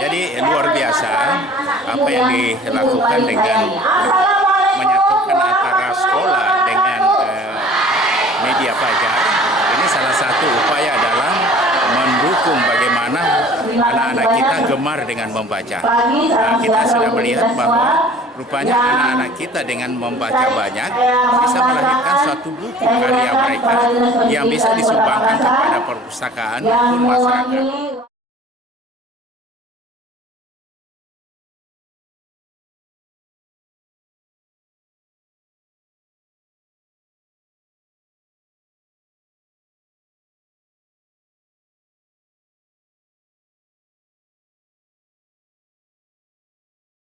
Jadi luar biasa apa yang dilakukan dengan menyatukan antara sekolah dengan media Fajar. Ini salah satu upaya dalam mendukung bagaimana anak-anak kita gemar dengan membaca. Nah, kita sudah melihat bahwa rupanya anak-anak kita dengan membaca banyak bisa melahirkan suatu buku karya mereka yang bisa disumbangkan kepada perpustakaan maupun masyarakat.